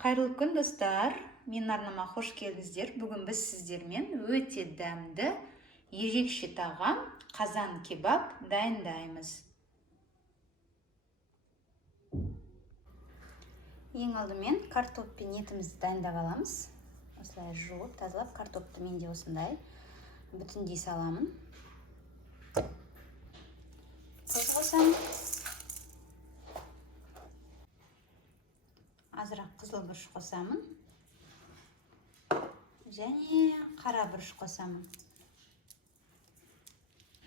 Қайырлы күн достар, менің арнама қош келдіңіздер. Бүгін біз сіздермен өте дәмді, ерекше тағам қазан кебаб дайындаймыз. Ең алдымен картоп пен етімізді дайындап аламыз. Осылай жуып, тазалап, картопты мен де осындай бүтіндей саламын. Тұз қосамын. Азырақ қызыл бұрыш қосамын. Және қара бұрыш қосамын.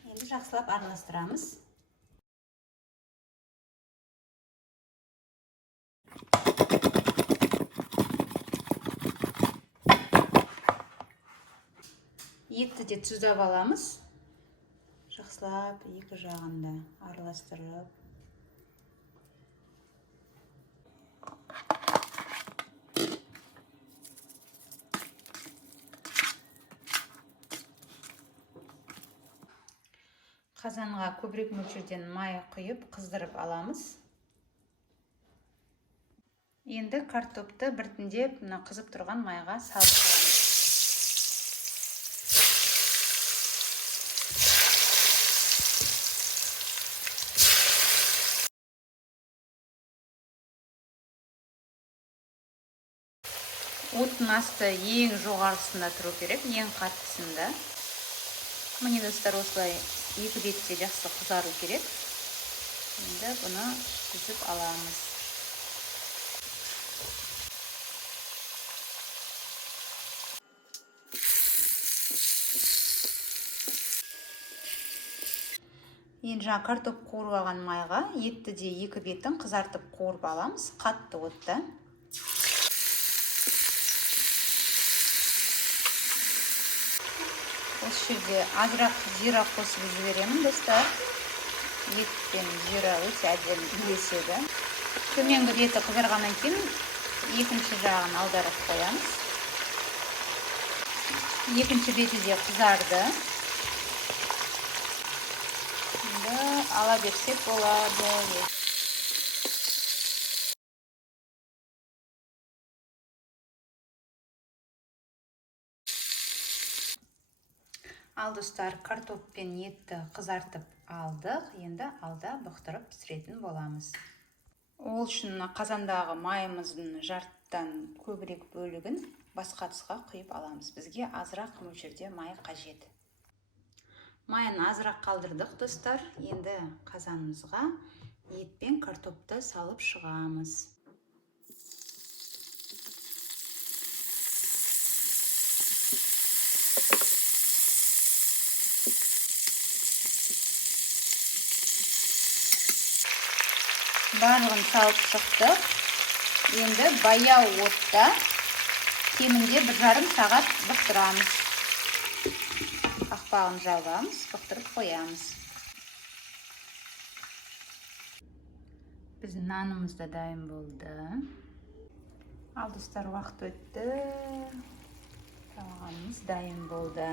Енді жақсылап араластырамыз. Етті де тұздап аламыз. Жақсылап екі жағында араластырып. Қазанға көбірек мөлшерден май құйып қыздырып аламыз. Енді картопты біртіндеп қызып тұрған майға салып шығамыз. Оттың асты ең жоғарысында тұру керек, ең қаттысында. Міне достар, осылай екі бетте жақсы қызару керек. Енді бұны сүзіп аламыз. Енді жаңа картоп қуырып алған майға етті де екі бетін қызартып қуырып аламыз, қатты отта. Осы жерде азырақ жира қосып жіберемін достар. Ет пен жира өте әдемі үйлеседі. Төменгі беті қызарғаннан кейін екінші жағын аударып қоямыз. Екінші беті де қызарды. Енді ала берсек болады. Ал достар, картоп пен етті қызартып алдық. Енді алда бұқтырып пісіретін боламыз. Ол үшін қазандағы майымыздың жартыдан көбірек бөлігін басқа тұсқа құйып аламыз. Бізге азырақ мөлшерде май қажет. Майын азырақ қалдырдық достар. Енді қазанымызға ет пен картопты салып шығамыз. Барлығын салып шықтық. Енді баяу отта кемінде 1,5 сағат бұқтырамыз. Қақпағын жабамыз, бұқтырып қоямыз. Біздің нанымыз да дайын болды. Ал достар, уақыт өтті. Тағамымыз дайын болды.